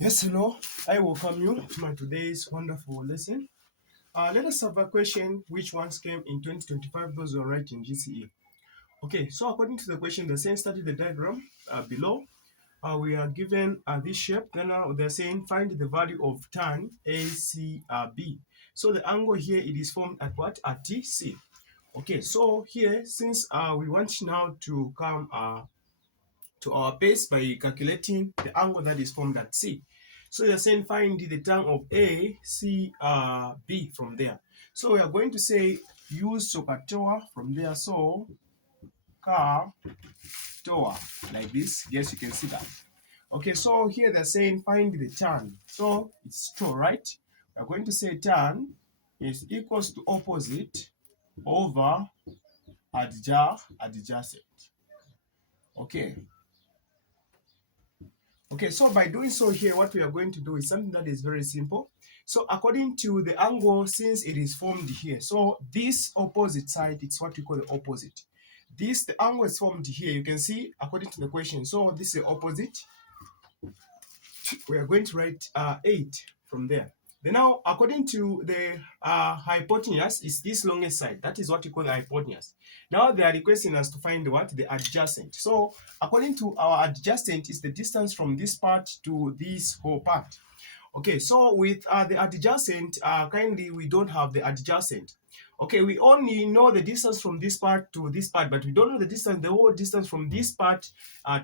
Yes, hello. I welcome you to my today's wonderful lesson. Let us have a question which once came in 2025, those who are right in GCE. Okay, so according to the question, they're saying study the diagram below. We are given this shape. Then they're saying find the value of tan ACB. So the angle here, it is formed at what? At TC. Okay, so here, since we want now to come to our base by calculating the angle that is formed at C. So you're saying find the term of A, C, B from there. So we are going to say use SOHCAHTOA from there. So car toa like this. Yes, you can see that. Okay, so here they're saying find the tan. So it's true, right? We're going to say tan is equals to opposite over adjacent. Okay. Okay, so by doing so here, what we are going to do is something that is very simple. So according to the angle, since it is formed here, so this opposite side, it's what we call the opposite. This, the angle is formed here, you can see according to the question. So this is the opposite. We are going to write 8 from there. Then now, according to the hypotenuse, is this longest side. That is what we call the hypotenuse. Now they are requesting us to find what? The adjacent. So according to our adjacent is the distance from this part to this whole part. Okay, so with the adjacent, kindly we don't have the adjacent. Okay, we only know the distance from this part to this part, but we don't know the distance, the whole distance from this part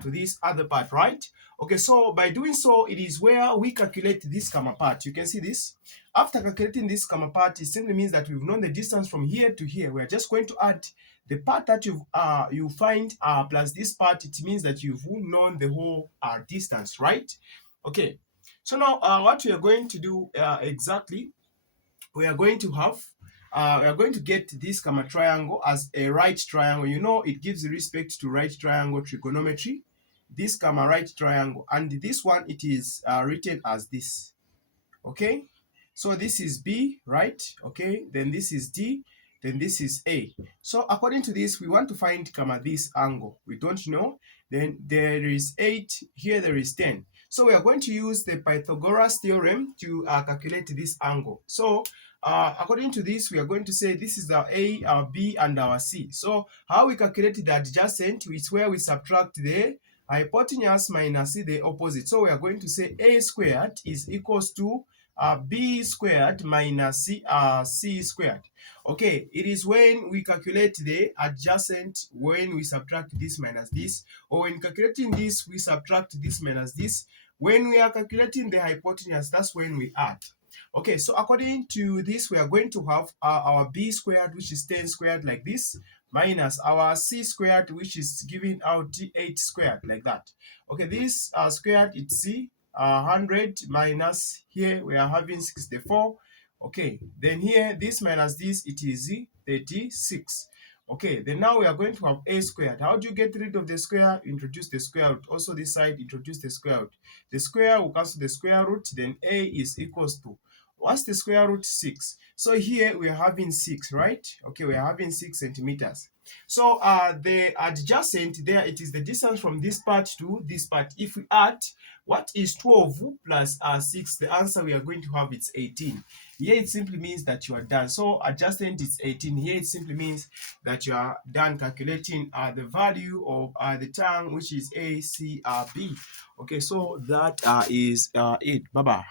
to this other part, right? Okay, so by doing so, it is where we calculate this comma part. You can see this. After calculating this comma part, it simply means that we've known the distance from here to here. We are just going to add the part that you find plus this part. It means that you've known the whole distance, right? Okay. So now what we are going to do exactly, we are going to have, we are going to get this comma triangle as a right triangle. You know, it gives respect to right triangle trigonometry. This comma right triangle, and this one, it is written as this. Okay, so this is B, right? Okay, then this is D, then this is A. So according to this, we want to find comma this angle. We don't know. Then there is 8, here there is 10. So we are going to use the Pythagoras theorem to calculate this angle. So according to this, we are going to say this is our A, our B, and our C. So how we calculate the adjacent is where we subtract the hypotenuse minus the opposite. So we are going to say A squared is equals to B squared minus C squared. Okay, it is when we calculate the adjacent, when we subtract this minus this, or when calculating this, we subtract this minus this. When we are calculating the hypotenuse, that's when we add. Okay, so according to this, we are going to have our B squared, which is 10 squared like this, minus our C squared, which is giving out 8 squared like that. Okay, this squared, it's C, 100 minus here, we are having 64. Okay, then here, this minus this, it is 36. Okay, then now we are going to have A squared. How do you get rid of the square? Introduce the square root. Also this side, introduce the square root. The square will cancel the square root, then A is equals to, what's the square root? 6. So here we are having 6, right? Okay, we are having 6 centimeters. So the adjacent there, it is the distance from this part to this part. If we add, what is 12 plus 6? The answer we are going to have, it's 18. Here it simply means that you are done. So adjacent is 18. Here it simply means that you are done calculating the value of the term, which is ACB. Okay, so that is it. Bye-bye.